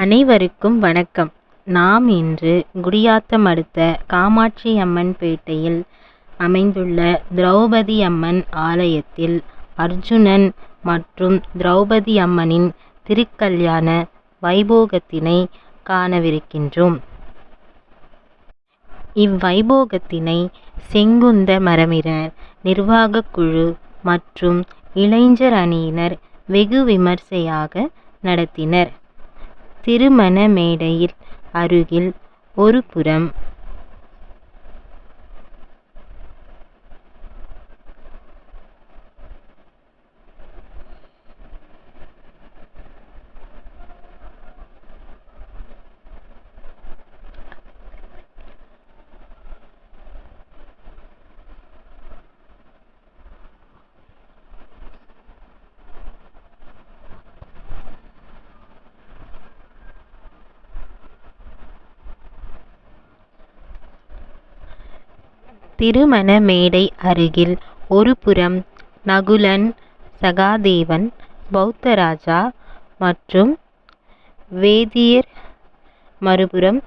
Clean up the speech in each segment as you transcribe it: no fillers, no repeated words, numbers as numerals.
அனைவருக்கும் வணக்கம். நாம் இன்று குடியாத்தம் அடுத்த காமாட்சி அம்மன் பேட்டையில் அமைந்துள்ள திரௌபதி அம்மன் ஆலயத்தில் அர்ஜுனன் மற்றும் திரௌபதி அம்மனின் திருக்கல்யாண வைபோகத்தினை காணவிருக்கின்றோம். இவ்வைபோகத்தினை செங்குந்த மரபினர் நிர்வாகக் குழு மற்றும் இளைஞர் அணியினர் வெகு விமர்சையாக நடத்தினர். திருமண மேடையில் அருகில் ஒரு புறம் திருமண மேடை அருகில் ஒரு புறம் நகுலன், சகாதேவன், பௌத்தராஜா மற்றும் வேதியர், மறுபுறம்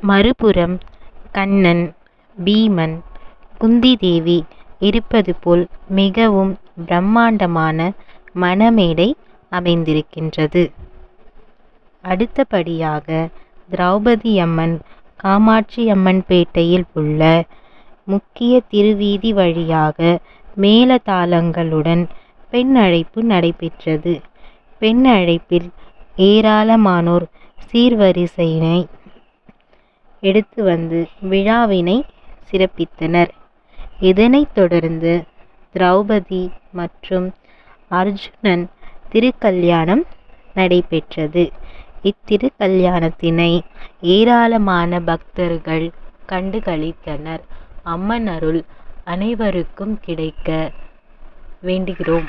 மறுபுறம் கண்ணன், பீமன், குந்தி தேவி இருப்பது போல் மிகவும் பிரம்மாண்டமான மணமேடை அமைந்திருக்கின்றது. அடுத்தபடியாக திரௌபதி அம்மன் காமாட்சி அம்மன் பேட்டையில் உள்ள முக்கிய திருவீதி வழியாக மேளதாளங்களுடன் பெண் அழைப்பு நடைபெற்றது. பெண் அழைப்பில் ஏராளமானோர் சீர்வரிசையினை எடுத்து வந்து விழாவினை சிறப்பித்தனர். இதனைத் தொடர்ந்து திரௌபதி மற்றும் அர்ஜுனன் திருக்கல்யாணம் நடைபெற்றது. இத்திருக்கல்யாணத்தினை ஏராளமான பக்தர்கள் கண்டு களித்தனர். அம்மன் அருள் அனைவருக்கும் கிடைக்க வேண்டுகிறோம்.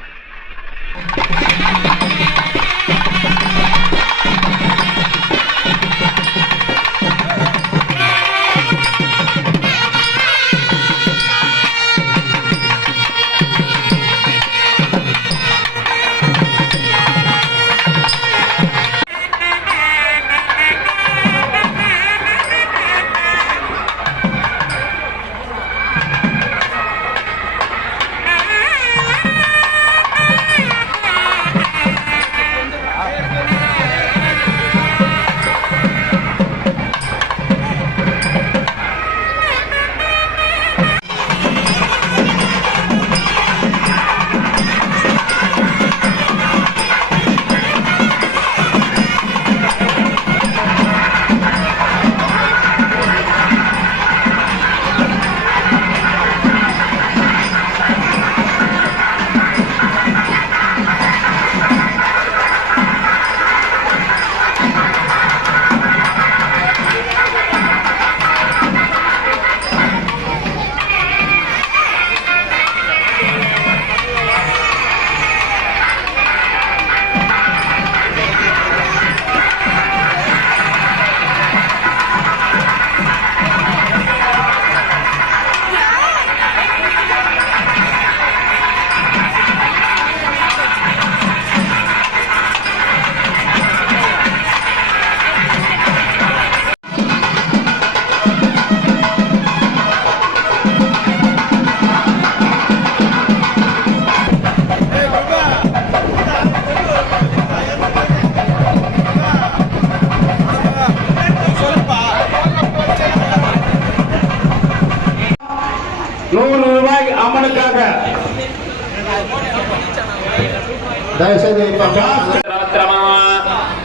ரூபாய் அம்மனுக்காக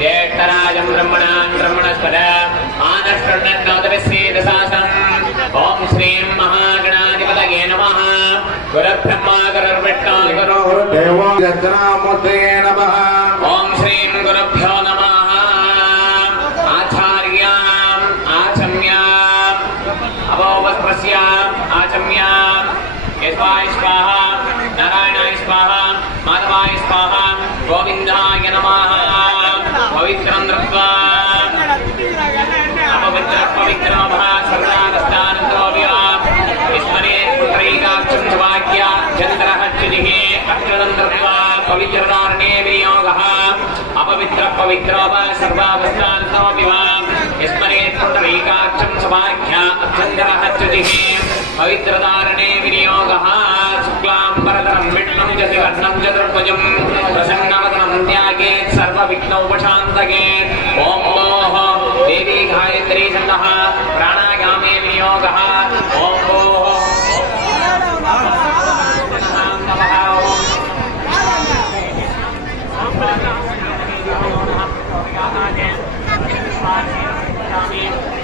ज्येष्ठराजं ब्रह्मणां ब्रह्मणस्पद आनष्टन्नोदरस्य दशासं ओम श्रीं महागणाधिपतये नमः। गुरुर्ब्रह्मा गुरुर्विष्णु गुरुर्देवो दक्षिणामूर्तये नमः। ओम श्रीं गुरुभ्यो नमः। आचार्याम् आचम्याम् अवोवस्त्रस्याम् आचम्याम् यस्वाय स्वाहा नारायणाय स्वाहा माधवाय स्वाहा गोविन्दाय नमः। पवित्रं दृष्ट्वा अपवित्र पवित्र महासर्वावस्थानतो विवाह स्मरे पुत्रैकाक्षं वाक्या चन्द्रः च्युतिः अक्षरं दृष्ट्वा पवित्रदारणे विनियोगः अपवित्र पवित्र सर्वावस्थानतो विवाह स्मरे पुत्रैकाक्षं वाक्या चन्द्रः च्युतिः पवित्रदारणे विनियोगः शुक्लाम्बरधरं विष्णुं जतिवर्णं चतुर्भुजं प्रसन्नवदनं ध्यायेत् सर्वविघ्नोपशान्तये। ॐ नमः देवी गायत्री छन्दः प्राणायामे विनियोगः। ॐ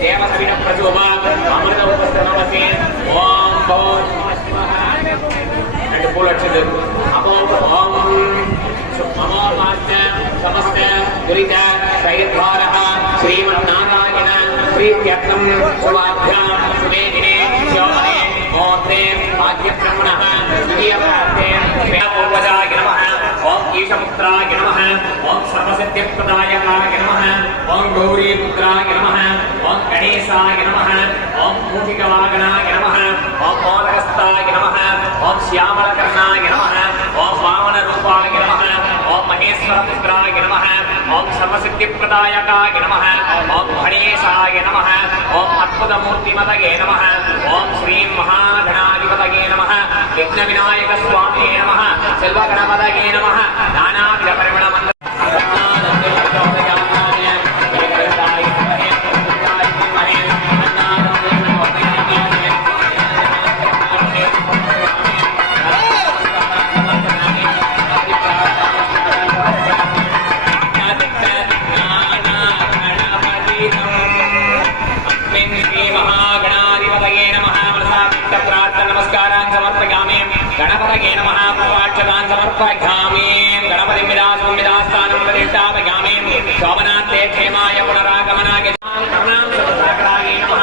देवसविनः प्रचोभा अमृत उपस्थितमसि। ॐ भवो రెండు పూలు వచ్చింది అమో ఓం అమోపాస్య సమస్త దురిత సైద్వారః శ్రీమన్నారాయణ ప్రీత్యర్థం శుభాభ్యాం సుమేధినే శోభనే మోత్రే భాగ్యబ్రహ్మణః ద్వితీయప్రాప్తే పూర్వజాయ నమః ఓం ఈశపుత్రాయ నమః ఓం సర్వసిద్ధిప్రదాయకాయ నమః ఓం గౌరీపుత్రాయ నమః ఓం గణేశాయ నమః ఓం మూషికవాగనాయ నమః ఓం మోదకస్థాయ నమః ఓం శ్యామలకర్ణాయ నమః ఓం వామనరూపాయ నమః ఓం మహేశ్వరపుత్రాయ నమః ఓం సర్వసిద్ధిప్రదాయకాయ నమః ఓం గణేశాయ నమః ఓం అద్భుతమూర్తిమతయే నమః ఓం శ్రీం మహాగణాధిపతయే నమః విఘ్నవినాయక స్వామినే నమః సెల్వగణపతయే నమః నానావిధ పరిమళమంద गणपतये नमः प्रवाच्यतान् समर्पयामि। गणपतिं विदासं विदास्तानं प्रतिष्ठापयामि। शोभनान्ते क्षेमाय पुनरागमनाय करुणां सर्वसागराय नमः।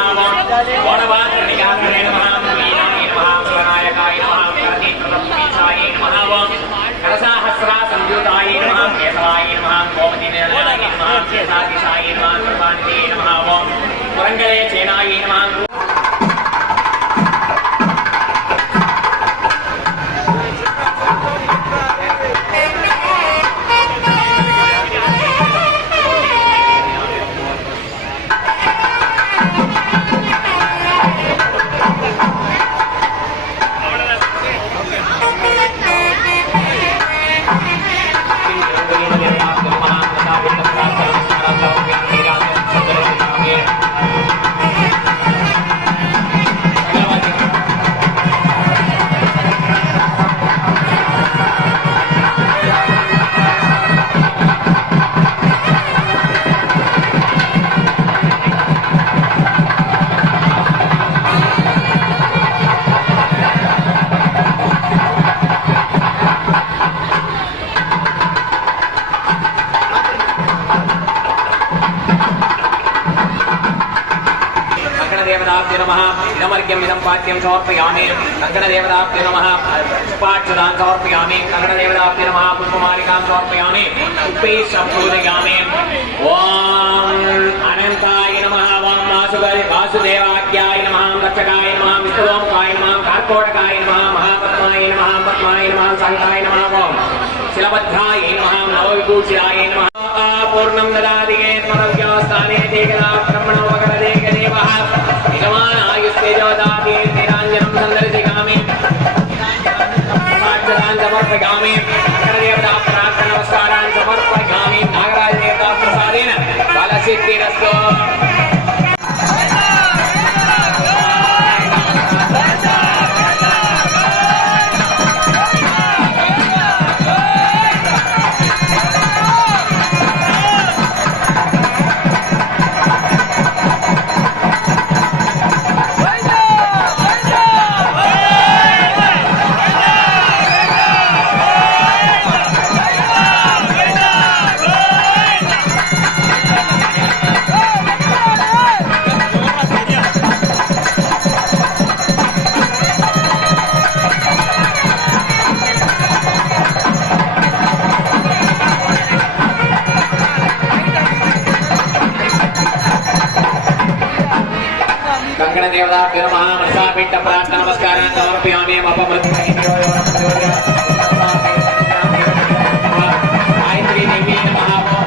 गौरवात्मनियाय नमः। वीराय नमः। सुरनायकाय नमः। करतीप्रभुमीशाय नमः। करसाहस्रा संयुताय नमः। केशवाय नमः। गोमतीनयनाय नमः। केशादिशाय नमः। सर्वान्ते नमः। पुरङ्गले चेनाय नमः। इदमर्घ्यमिदं पाठ्यं समर्पयामि। कंकणदेवताभ्यो नमः। पुष्पाक्षतान् समर्पयामि। कंकणदेवताभ्यो नमः। पुष्पमालिकां समर्पयामि। पुष्पैः पूजयामि। ॐ अनन्ताय नमः। ॐ वासुदेवाख्याय नमः। रक्षकाय नमः। विष्णुलोकाय नमः। कार्कोटकाय नमः। महापद्माय नमः। पद्माय नमः। शङ्काय नमः। ॐ शिलभद्राय नमः। नवविभूषिताय नमः। पूर्णं ददाति स्मरव्यवस्थाने देगला ब्रह्मणो वगरदेगदेवः तेजोदाति निराञ्जनं सन्दर्शिकामि। पाठ्यतान् समर्पयामि। देवता प्रार्थना नमस्कारान् समर्पयामि। नागराज देवता प्रसादेन फलसिद्धिरस्तु। देवताभ्यो नमः मनसापीठ प्रार्थना नमस्कारान् समर्पयामि गायत्री देवी नमः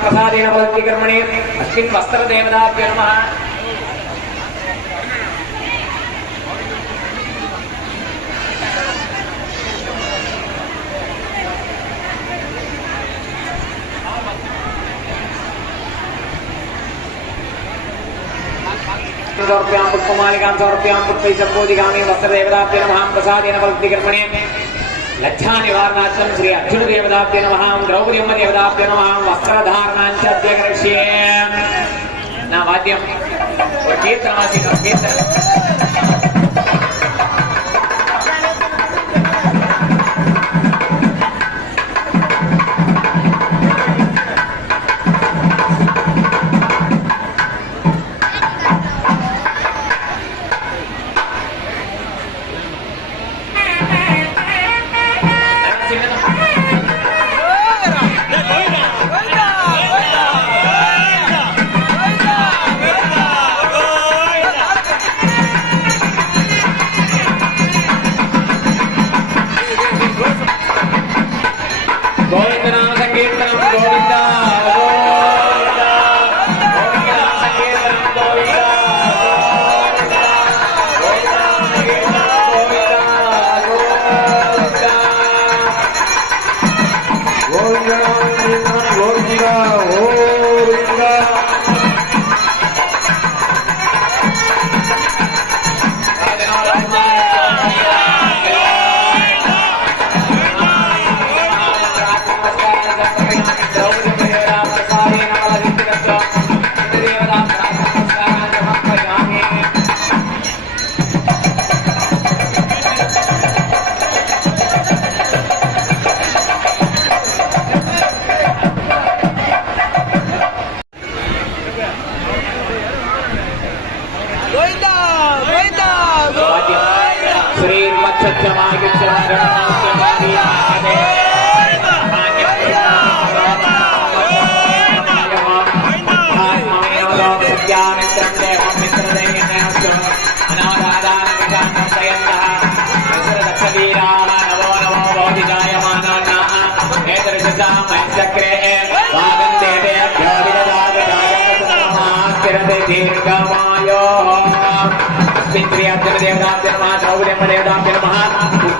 प्रसादेन बलत्तिकर्मणे अस्मिन् वस्त्रदेवताभ्यो नमः समर्पयामि पुष्पमालिकां समर्पयामि पुष्पै सम्बोधिकामि वस्त्रदेवताभ्यो नमः प्रसादेन बलत्तिकर्मणे लज्जा निवारणार्थं श्री अर्जुन देवताभ्यो नमः द्रौपदी अम्म देवताभ्यो नमः वस्त्रधारणाञ्च अद्य करिष्ये ना वाद्यं और कीर्तनमासीत् कीर्तन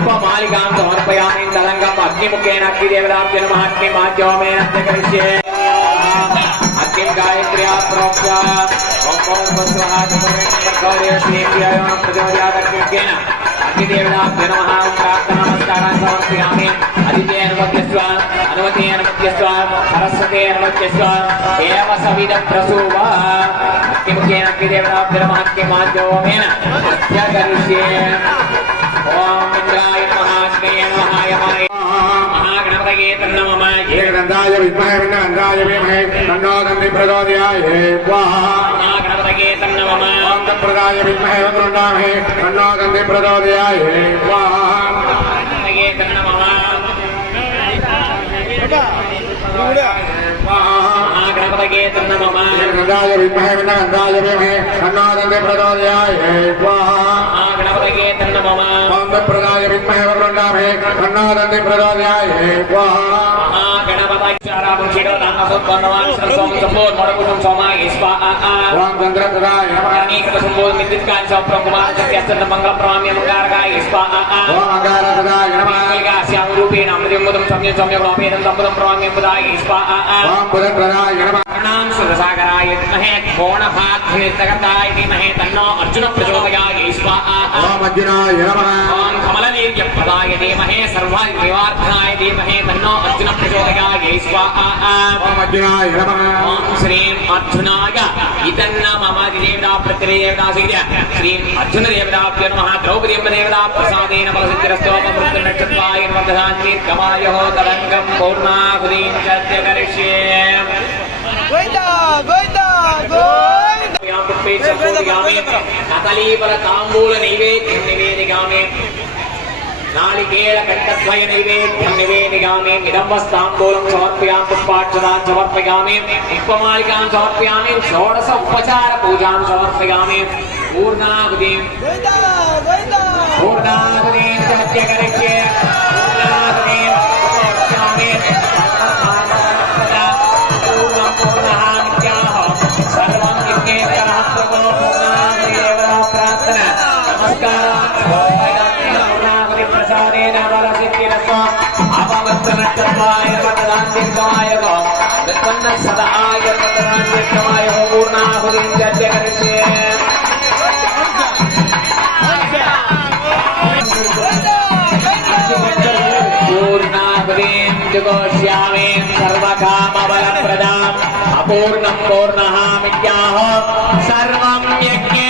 पुष्पमालिकां समर्पयामि तलङ्गम् अग्निमुखेन अग्निदेवताभ्यो नमः अग्निमाध्यमेन करिष्ये अग्निं गायत्र्या प्रोक्त्य ॐ स्वाहा श्रीभ्यो प्रचोदयात् अग्निमुखेन अग्निदेवताभ्यो नमः प्रार्थना नमस्कारान् समर्पयामि अदिते अनुमत्यस्व सरस्वती अनुमत्यस्व एव सविदं प्रसूव अग्निमुखेन अग्निदेवताभ्यो नमः अग्निमाध्यमेन अद्य करिष्ये ओम इंद्राय नमः अग्नये नमः यमाय महागणपतये नमः एकदन्ताय विद्महे विघ्नहन्ताय धीमहि तन्नो दन्ति प्रचोदयात् स्वाहा महागणपतये नमः ओम तत्प्रदाय विद्महे वक्रतुण्डामहे तन्नो दन्ति प्रचोदयात् स्वाहा महागणपतये नमः महागणपतये नमः एकदन्ताय विद्महे विघ्नहन्ताय धीमहि तन्नो दन्ति प्रचोदयात् स्वाहा महागणपतये नमः ओम तत्प्रदाय विद्महे वक्रतुण्डामहे तन्नो दन्ति प्रचोदयात् स्वाहा महागणपतये Sarabam Kido Nangasut Panawan Sarsam Sambol Marakutum Soma Ispa Om Gandratadaya Namaha. Yani Kapasambol Miditkan Sampram Kumar Satyastan Mangala Pramya Mangarga Ispa Om Agaratadaya Namaha. Mangalga Syam Rupi Namadhyam Mudam Samyam Samyam Ramedam Sampram Pramya Mudai Ispa Om Budadradaya Namaha. Pranam Surasagaraya Mahe Kona Bhat Bhetagataya Dimahe Tanno Arjuna Prachodayaya Ispa Om Ajnaya Namaha. Om Kamalanirya Pradaya Dimahe Sarvai Vivardhanaya Dimahe Tanno Arjuna Prachodayaya Ispa Om Ajnaya Namaha. Om Shrim Arjunaya Itanna Mama Devda Pratyevda Sigya Shrim Arjuna Devda Namaha Draupadi Amma Devda Prasadena Balasiddhirastoma Mrutya Nakshatraya Namadanti Kamayaho Tarangam Purna Hudin Jatya Karishye Goinda, Goinda, Goinda. Natalipala Tambula Nivedikame Nalikela Kantatvaya Nivedikame Idambastambulam Samarpyam Pushpachadam Samarpyami Upamalikam Samarpyami Shodasa Upachara Pujam Samarpyami Purnahudim Goinda, Goinda. Purnahudim Jatya Karishye Purnahudim Upachami सर्वकामबलप्रदाम् अपूर्णं पूर्णः मिथ्याः सर्वं यज्ञे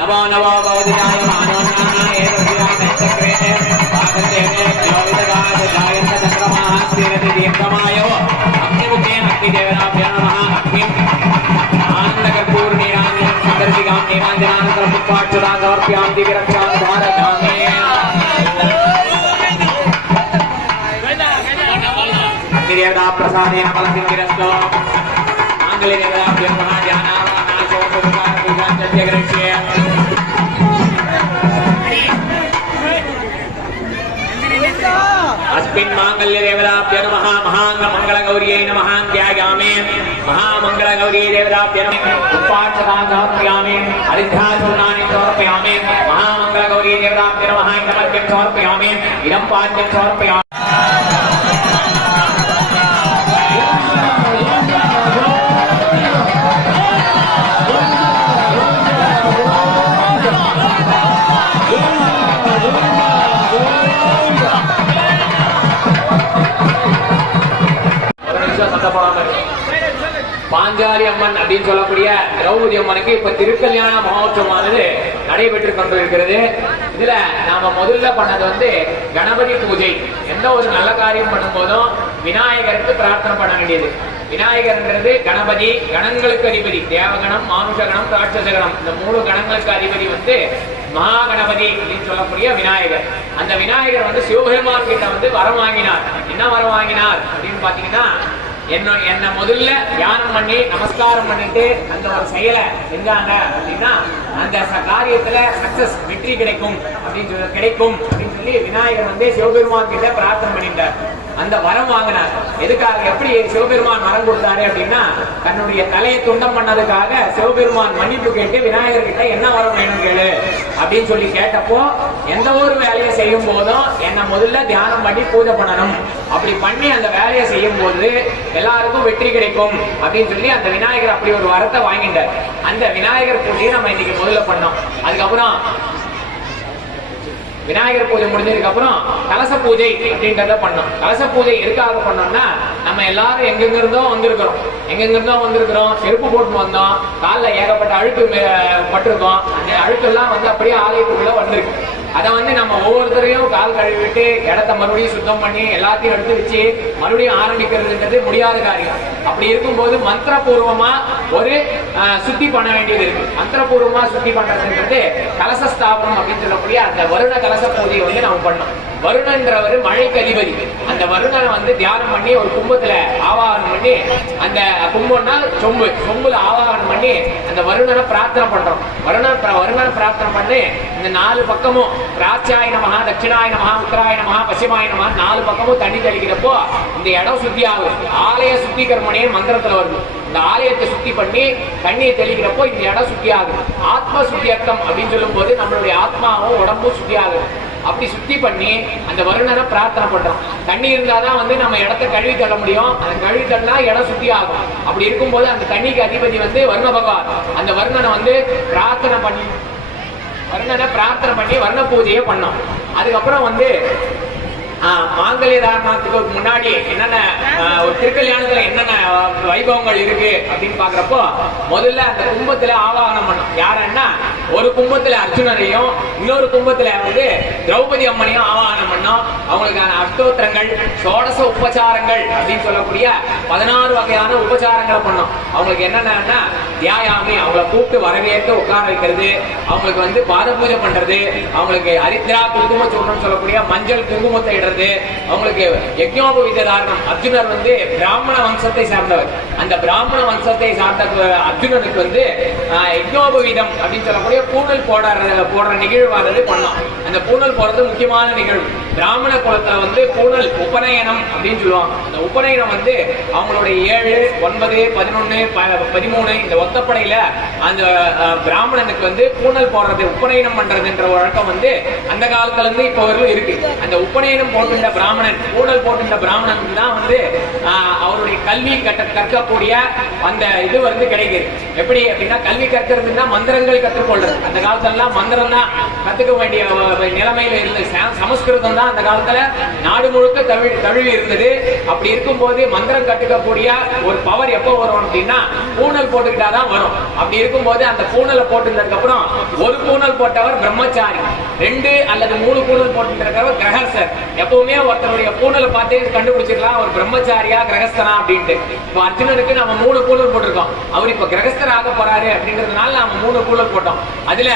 नमो नमो भवदिनाय मानवनाय एतस्याय नक्षत्रे पाददेवे ज्योतिदाय चन्द्रमाः स्थिरति दीर्घमायो अग्निमुखेन अग्निदेवताभ्यो नमः अग्निं आनन्दकर्पूर्णीरानि सन्दर्शिकां नीराञ्जनानन्तरं पुष्पाक्षतां समर्पयामि दिव्यरक्षां धारयामि अग्निदेवता प्रसादेन फलसिद्धिरस्तु माङ्गल्यदेवताभ्यो नमः अस्मिन् माङ्गल्यदेवताभ्यो नमः महामङ्गलगौर्यै नमः ध्यायामि महामङ्गलगौरी देवताभ्यो नमः पुष्पाक्षतां समर्पयामि हरिद्राचूर्णानि समर्पयामि महामङ्गलगौरी देवताभ्यो नमः इदमर्घ्यं समर्पयामि इदं पाद्यं समर्पयामि பாஞ்சாலி அம்மன் அப்படின்னு சொல்லக்கூடிய திரௌபதி அம்மனுக்கு இப்ப திருக்கல்யாண மகோற்சவமானது நடைபெற்று கொண்டிருக்கிறது. இதுல நாம முதல்ல பண்ணது கணபதி பூஜை. எந்த ஒரு நல்ல காரியம் பண்ணும் போதும் விநாயகருக்கு பிரார்த்தனை பண்ண வேண்டியது. விநாயகர்ன்றது கணபதி, கணங்களுக்கு அதிபதி. தேவகணம், மானுஷகணம், ராட்சசகணம், இந்த 3 கணங்களுக்கு அதிபதி மகா கணபதி அப்படின்னு சொல்லக்கூடிய விநாயகர். அந்த விநாயகர் சிவபெருமான் கிட்ட வரம் வாங்கினார். என்ன வரம் வாங்கினார் அப்படின்னு பாத்தீங்கன்னா, என்ன முதல்ல தியானம் பண்ணி நமஸ்காரம் பண்ணிட்டு அந்த ஒரு செயலை செஞ்சாங்க அப்படின்னா அந்த காரியத்துல சக்சஸ், வெற்றி கிடைக்கும் அப்படின்னு சொல்லி விநாயகர் சிவபெருமான் கிட்ட பிரார்த்தனை பண்ணிட்டார். அந்த வரம் வாங்கினார். எதுக்காக, எப்படி சிவபெருமான் வரம் கொடுத்தாரு அப்படின்னா, தன்னுடைய தலையை துண்டம் பண்ணதுக்காக சிவபெருமான் மன்னிப்பு கேட்டு விநாயகர் கிட்ட என்ன வரம் வேணும் கேளு அப்படின்னு சொல்லி கேட்டப்போ, எந்த ஒரு வேலையை செய்யும் போதும் என்ன முதல்ல தியானம் பண்ணி பூஜை பண்ணணும், அப்படி பண்ணி அந்த வேலையை செய்யும் போது எல்லாருக்கும் வெற்றி கிடைக்கும் அப்படின்னு சொல்லி அந்த விநாயகர் அப்படி ஒரு வரத்தை வாங்கிட்டார். அந்த விநாயகர் பூஜையை நம்ம இன்னைக்கு முதல்ல பண்ணோம். அதுக்கப்புறம் விநாயகர் பூஜை முடிஞ்சதுக்கு அப்புறம் கலச பூஜை அப்படின்றத பண்ணோம். கலச பூஜை எதுக்காக பண்ணோம்னா, நம்ம எல்லாரும் எங்கெங்கிருந்தோ வந்திருக்கிறோம், செருப்பு போட்டு வந்தோம், காலில் ஏகப்பட்ட அழுக்கு பட்டிருக்கோம். அந்த அழுக்கெல்லாம் அப்படியே ஆலயத்துக்குள்ள வந்திருக்கு. அதை நம்ம ஒவ்வொருத்தரையும் கால் கழுவிட்டு இடத்த மறுபடியும் சுத்தம் பண்ணி எல்லாத்தையும் எடுத்து வச்சு மறுபடியும் ஆரம்பிக்கிறதுன்றது முடியாத காரியம். அப்படி இருக்கும்போது மந்திரபூர்வமா ஒரு சுத்தி பண்ண வேண்டியது இருக்கு. மந்திரபூர்வமா சுத்தி பண்றதுன்றது கலச ஸ்தாபனம் அப்படின்னு சொல்லக்கூடிய அந்த வருண கலச பூஜையை வந்து நம்ம பண்ணோம். வருணன்றவர் மழைக்கு அதிபதி. அந்த வருணனை வந்து தியானம் பண்ணி ஒரு கும்பத்துல ஆவாகனம் பண்ணி, அந்த கும்பம்னா சொம்புல ஆவாகனம் பண்ணி அந்த வருணனை பிரார்த்தனை பண்றோம். வருணனை பிரார்த்தனை பண்ணி இந்த 4 பக்கமும் பிராச்சாய நமஹ, தட்சிணாய நமஹ, உத்தராய நமஹ, பசிமாய நமஹ 4 பக்கமும் தண்ணி தெளிக்கிறப்போ இந்த இடம் சுத்தி ஆகும். ஆலய சுத்தி கர்மனே மந்திரத்துல வருது. இந்த ஆலயத்தை சுத்தி பண்ணி தண்ணியை தெளிக்கிறப்போ இந்த இடம் சுத்தி ஆகும். ஆத்ம சுத்தியர்த்தம் அப்படின்னு சொல்லும் போது நம்மளுடைய ஆத்மாவும் உடம்பும் சுத்தி ஆகும். அப்படி சுத்தி பண்ணி அந்த வருணனை பிரார்த்தனை பண்றோம். தண்ணி இருந்தாதான் வந்து நம்ம இடத்த கழுவி தள்ள முடியும். அந்த கழுவி தள்ளா இடம் சுத்தி ஆகும். அப்படி இருக்கும்போது அந்த தண்ணிக்கு அதிபதி வந்து வருண பகவான். அந்த வருணனை வந்து பிரார்த்தனை பண்ணி வர்ண பூஜையை பண்ணோம். அதுக்கப்புறம் வந்து மாங்கல்ய தாரணத்துக்கு முன்னாடி என்னென்ன ஒரு திருக்கல்யாணத்துல என்னென்ன வைபவங்கள் இருக்கு அப்படின்னு பாக்குறப்போ முதல்ல அந்த கும்பத்துல ஆவாகனம் பண்ணோம். யாருன்னா ஒரு கும்பத்துல அர்ஜுனரையும் இன்னொரு கும்பத்துல வந்து திரௌபதி அம்மனையும் ஆவாகனம் பண்ணோம். அவங்களுக்கான அஷ்டோத்திரங்கள், சோடச உபச்சாரங்கள் அப்படின்னு சொல்லக்கூடிய 16 வகையான உபச்சாரங்களை பண்ணோம். அவங்களுக்கு என்னென்னா தியாயாமி, அவங்களை கூப்பிட்டு வரவேற்று உட்கார வைக்கிறது, அவங்களுக்கு வந்து பாத பூஜை பண்றது, அவங்களுக்கு அரித்ரா குங்கும சூர்ணம் சொல்லக்கூடிய மஞ்சள் குங்குமத்தை இடுறது, அவங்களுக்கு யஜ்ஞோபவீத தாரணம். அர்ஜுனர் வந்து பிராமண வம்சத்தை சார்ந்தவர். அந்த பிராமண வம்சத்தை சார்ந்த அர்ஜுனனுக்கு வந்து யஜ்ஞோபவீதம் அப்படின்னு சொல்லக்கூடிய பூணல் போடுற நிகழ்வானது பண்ணோம். அந்த பூணல் போடுறது முக்கியமான நிகழ்வு. பிராமண குலத்தை வந்து பூணல் உபநயனம் அப்படின்னு சொல்லுவாங்க. அந்த உபநயனம் வந்து அவங்களுடைய 7, 9, 11, 13 இந்த ஒத்தப்படையில அந்த பிராமணனுக்கு வந்து பூணல் போடுறது, உபநயனம் பண்றதுன்ற வழக்கம் வந்து அந்த காலத்துல இருந்து இப்ப வரைக்கும் இருக்கு. அந்த உபநயனம் போட்டுள்ள பிராமணன், பூணல் போட்டுள்ள பிராமணன் தான் வந்து அவருடைய கல்வி கற்கக்கூடிய அந்த இது வந்து கிடைக்குது. எப்படி அப்படின்னா கல்வி கற்கிறதுனா மந்திரங்கள் கற்றுக்கொள்றது. அந்த காலத்துல மந்திரம் தான் கத்துக்க வேண்டிய நிலைமையில இருந்தது. சமஸ்கிருதம் தான் அந்த காலத்துல நாடு முழுக்க தழுவி இருந்தது. அப்படி இருக்கும்போது மந்திரம் கற்றுக்கக்கூடிய ஒரு பவர் எப்போ வரும் அப்படின்னா பூணல் போட்டுக்கிட்டாதான் வரும். அப்படி இருக்கும்போது அந்த பூணலை போட்டுனதுக்கு அப்புறம் ஒரு பூணல் போட்டவர் பிரம்மச்சாரி, 2 அல்லது 3 பூணல் போட்டுருக்கிறவர் கிரகஸ்தர். எப்பவுமே ஒருத்தருடைய பூணலை பார்த்தே கண்டுபிடிச்சிடலாம் ஒரு பிரம்மச்சாரியா கிரகஸ்தனா அப்படின்ட்டு. இப்போ அர்ஜுனனுக்கு நம்ம 3 பூணல் போட்டிருக்கோம். அவர் இப்ப கிரகஸ்தர் ஆக போறாரு அப்படின்றதுனால நாம 3 பூணல் போட்டோம். அதுல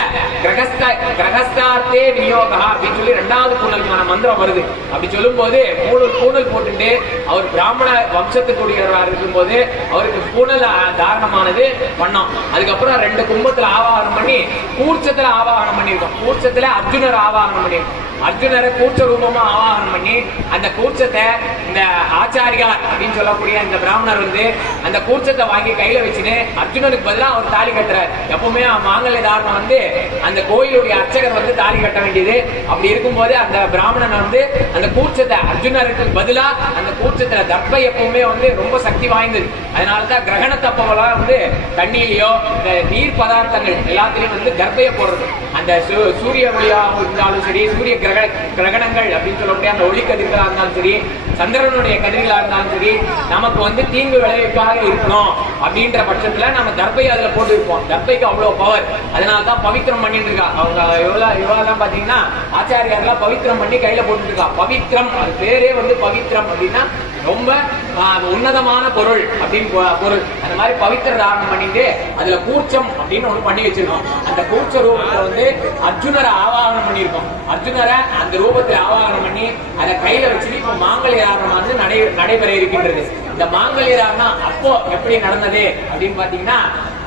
கிரகஸ்தார்த்தே விநியோகா அப்படின்னு சொல்லி 2வது பூணலுக்கான மந்திரம் வருது. அப்படி சொல்லும் போது 3 பூணல் போட்டுட்டு அவர் பிராமண வம்சத்துக்குரியவராக இருக்கும் போது அவருக்கு பூணல் தாரணமானது பண்ணோம். அதுக்கப்புறம் 2 கும்பத்துல ஆவாகனம் பண்ணி கூர்ச்சத்துல ஆவாகனம் பண்ணியிருக்கோம். கூர்ச்சத்துல அர்ஜுனர் ஆவாகனம் பண்ணியிருக்கோம். அர்ஜுனரை கூர்ச்ச ரூபமா ஆவாகனம் பண்ணி அந்த கூர்ச்சத்தை இந்த ஆச்சாரியார் அப்படின்னு சொல்லக்கூடிய இந்த பிராமணர் வந்து அந்த கூர்ச்சத்தை வாங்கி கையில வச்சுன்னு அர்ஜுனனுக்கு பதிலாக அவர் தாலி கட்டுறாரு. எப்பவுமே மாங்கல்ய தாரணம் வந்து அந்த கோயிலுடைய அர்ச்சகர் வந்து தாலி கட்ட வேண்டியது. அப்படி இருக்கும்போது அந்த பிராமணன் வந்து அந்த கூர்ச்சத்தை அர்ஜுனருக்கு பதிலா அந்த கூர்ச்சத்துல தர்ப்பை எப்பவுமே வந்து ரொம்ப சக்தி வாய்ந்தது. அதனாலதான் கிரகண தப்பவெல்லாம் வந்து தண்ணியிலையோ இந்த நீர் பதார்த்தங்கள் எல்லாத்திலையும் வந்து தர்ப்பையை போடுறது. அந்த சூரிய ஒளியாக இருந்தாலும் சரி, சூரிய கிரகணங்கள் அப்படின்னு சொல்லக்கூடிய அந்த ஒளி கதிர்களாக இருந்தாலும் சரி, சந்திரனுடைய கதிர்களாக இருந்தாலும் சரி, நமக்கு வந்து தீங்கு விளைவிக்காக இருக்கணும் அப்படின்ற பட்சத்துல நம்ம தர்ப்பை அதுல போட்டு இருப்போம். தர்ப்பைக்கு அவ்வளவு பவர். அதனாலதான் பவித்திரம் பண்ணிட்டு இருக்கா. அவங்க இவ்வளவுதான் பாத்தீங்கன்னா ஆச்சாரியாரெல்லாம் பவித்திரம் பண்ணி கையில போட்டுட்டு இருக்கா. பவித்திரம், அது பேரே வந்து பவித்திரம் அப்படின்னா ரொம்ப உன்னதமான பொருள் அப்படின்னு பொருள். அந்த மாதிரி பவித்திர தாரணம் பண்ணிட்டு அதுல கூர்ச்சம் அப்படின்னு ஒண்ணு பண்ணி வச்சிருக்கோம். அந்த கூர்ச்ச ரூபத்தை வந்து அர்ஜுனரை ஆவாகனம் பண்ணியிருக்கோம். அர்ஜுனரை அந்த ரூபத்தை ஆவாகனம் பண்ணி அதை கையில வச்சுட்டு இப்ப மாங்கல்ய தாரணம் வந்து நடைபெற இருக்கின்றது. இந்த மாங்கல்ய தாரணம் அப்போ எப்படி நடந்தது அப்படின்னு பாத்தீங்கன்னா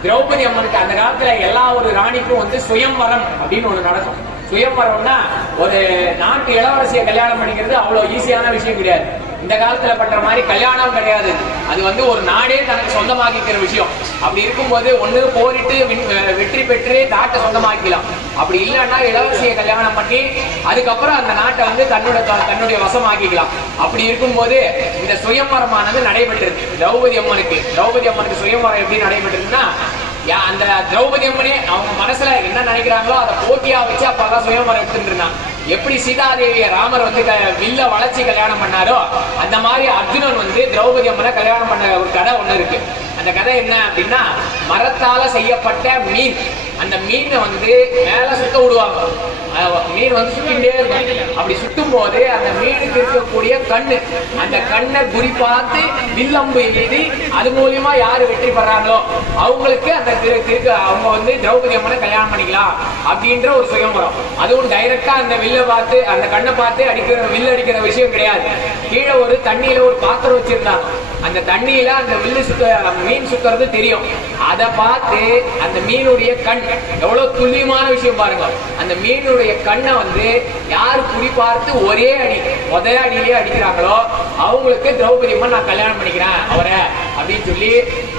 திரௌபதி அம்மனுக்கு அந்த காலத்துல எல்லா ஒரு ராணிக்கும் வந்து சுயம்வரம் அப்படின்னு ஒண்ணு நடக்கும். சுயம்வரம்னா ஒரு நாட்டு இளவரசியை கல்யாணம் பண்ணிக்கிறது அவ்வளவு ஈஸியான விஷயம் கிடையாது. இந்த காலத்துல பண்ற மாதிரி கல்யாணம் கிடையாது. அது வந்து ஒரு நாடே தனக்கு சொந்தமாக்கிக்கிற விஷயம். அப்படி இருக்கும்போது ஒண்ணு போரிட்டு வெற்றி பெற்று நாட்டை சொந்தமாக்கலாம். அப்படி இல்லைன்னா இளவரசியை கல்யாணம் பண்ணி அதுக்கப்புறம் அந்த நாட்டை வந்து தன்னுடைய வசமாக்கிக்கலாம். அப்படி இருக்கும்போது இந்த சுயம்வரமானது நடைபெற்றது திரௌபதி அம்மனுக்கு சுயம்வரம் எப்படி நடைபெற்றதுன்னா அந்த திரௌபதி அம்மனே அவங்க மனசுல என்ன நினைக்கிறாங்களோ அதை போட்டியா வச்சு அப்பதான் சுயம்வரம் எடுத்துட்டு இருந்தாங்க. எப்படி சீதாதேவிய ராமர் வந்து வில்ல வளைச்சி கல்யாணம் பண்ணாரோ அந்த மாதிரி அர்ஜுனன் வந்து திரௌபதி அம்மனை கல்யாணம் பண்ண ஒரு கதை ஒண்ணு இருக்கு. அந்த அந்த கதை என்ன அப்படின்னா, மரத்தால செய்யப்பட்ட மீன். அந்த மீனை வந்து மேல சுத்த விடுவாங்க. மீன் வந்து சுத்திட்டே இருக்கும். அப்படி சுட்டும் போது அந்த மீனுக்கு இருக்கக்கூடிய கண்ணு, அந்த கண்ணை குறி பார்த்து வில்லம்பு எழுதி அது மூலியமா யாரு வெற்றி பெறாங்களோ அவங்களுக்கு அந்த அவங்க வந்து திரௌபதி அம்மனை கல்யாணம் பண்ணிக்கலாம் அப்படின்ற ஒரு சுயம்பரம். அதுவும் டைரக்டா அந்த வில்ல பார்த்து அந்த கண்ணை பார்த்து வில்லு அடிக்கிற விஷயம் கிடையாது. கீழே ஒரு தண்ணியில ஒரு பாத்திரம் வச்சிருந்தாங்க. அந்த தண்ணியில அந்த வில்லு மீன் சுத்துறது தெரியும். அதை பார்த்து அந்த மீனுடைய கண் எவ்வளவு துல்லியமான விஷயம் பாருங்க. அந்த மீனுடைய கண்ணை வந்து யாரு குறி பார்த்து ஒரே அடியிலேயே அடிக்கிறாங்களோ அவங்களுக்கு திரௌபதி அம்மன் நான் கல்யாணம் பண்ணிக்கிறேன் அவரை அப்படின்னு சொல்லி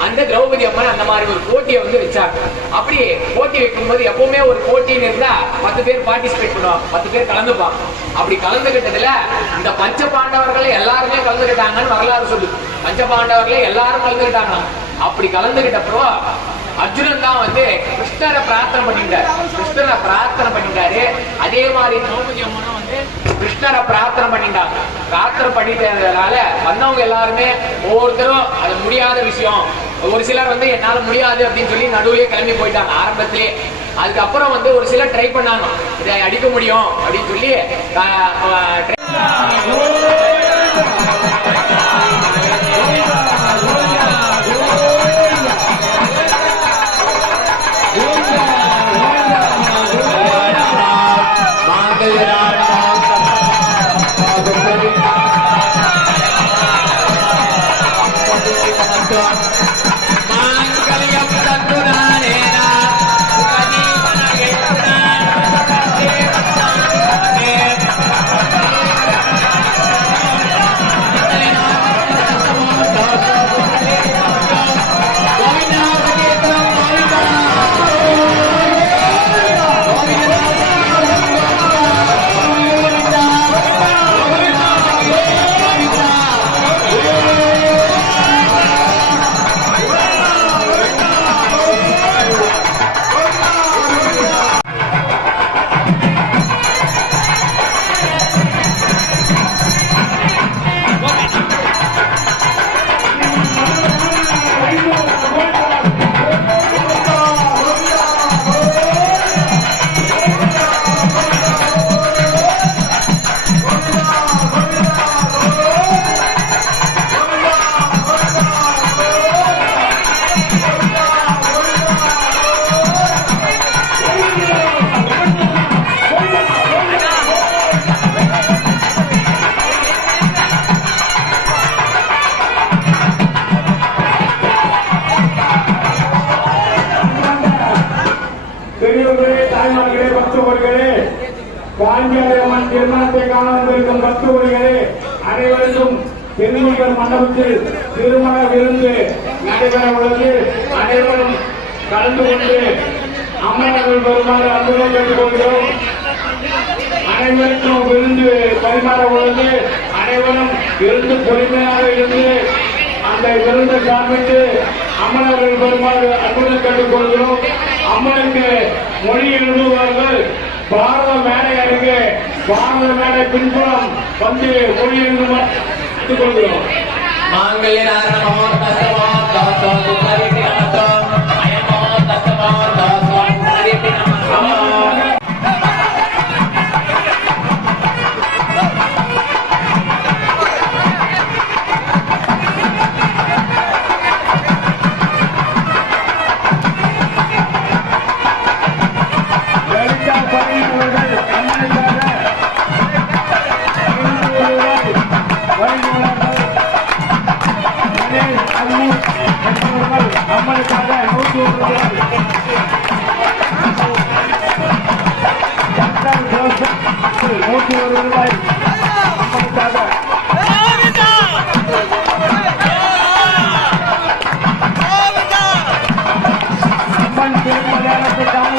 அந்த திரௌபதி அம்மன் அந்த மாதிரி ஒரு போட்டியை வந்து வச்சாங்க. அப்படி போட்டி வைக்கும்போது எப்பவுமே ஒரு போட்டின்னு இருந்தா 10 பேர் பார்ட்டிசிபேட் பண்ணுவாங்க, 10 பேர் கலந்துப்பாங்க. அப்படி கலந்துகிட்டதுல இந்த பஞ்ச பாண்டவர்கள் எல்லாருமே கலந்துகிட்டாங்கன்னு வரலாறு சொல்லுது. பஞ்ச பாண்டவர்களே எல்லாரும் கலந்துகிட்டாங்க. அப்படி கலந்துகிட்டப்போ அர்ஜுனன் தான் வந்து கிருஷ்ணரை பிரார்த்தனை பண்ணிட்டாரு. அதே மாதிரி திரௌபதி அம்மனும் வந்து கிருஷ்ணரை பிரார்த்தனை பண்ணிட்டாங்க. பிரார்த்தனை பண்ணிட்டதுனால வந்தவங்க எல்லாருமே ஒவ்வொருத்தரும் அது முடியாத விஷயம். ஒரு சிலர் வந்து என்னால முடியாது அப்படின்னு சொல்லி நடுவுலயே கிளம்பி போயிட்டாங்க ஆரம்பத்திலே. அதுக்கப்புறம் வந்து ஒரு சிலர் ட்ரை பண்ணாங்க, இதை அடிக்க முடியும் அப்படின்னு சொல்லி காஞ்சியம்மன் திருமணத்தை காண வந்திருக்கும் பக்தர்களே அனைவருக்கும் திருநீகர் மண்டபத்தில் திருமண விருந்து நடைபெற உள்ளது. அனைவரும் கலந்து கொண்டு அம்மனர்கள் வருமாறு அன்புடன் கேட்டுக்கொள்கிறோம். அனைவருக்கும் விருந்து பரிமாற உள்ளது. அனைவரும் விருந்து பொறுமையாக இருந்து அந்த விருந்தை சாப்பிட்டு அம்மனர்கள் வருமாறு அன்புடன் கேட்டுக்கொள்கிறோம். அம்மனுக்கு மொழி எழுதுவார்கள். பாரத மேடை அருகே பாரத மேடை பின்புறம் வந்து மொழி எழுதுமாறு கொள்கிறோம். அம்மனுக்காக 101 ரூபாய் அம்மனுக்காக அம்மன் திருமலையாளத்தை காண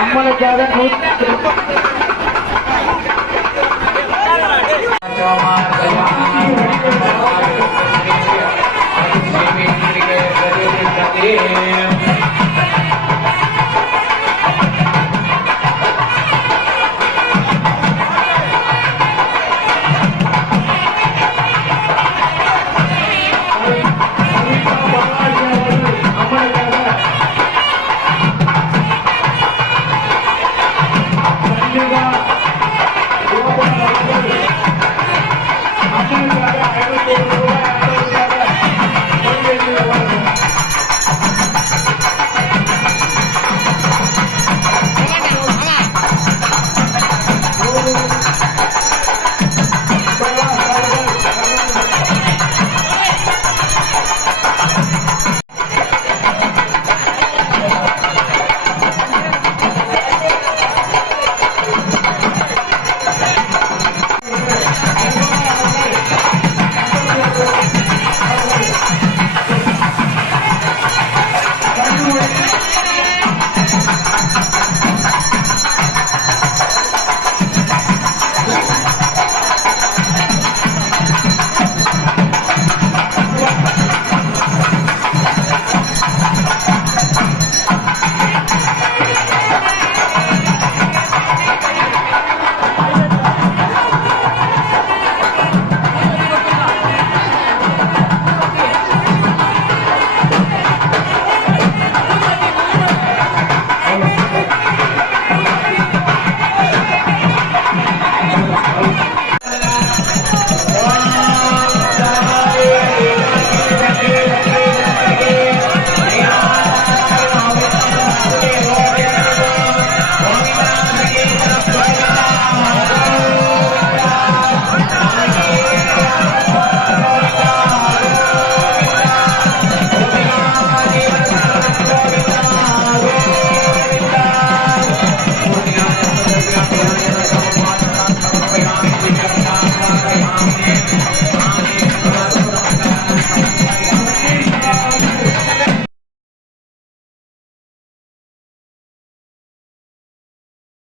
அம்மனுக்காக 102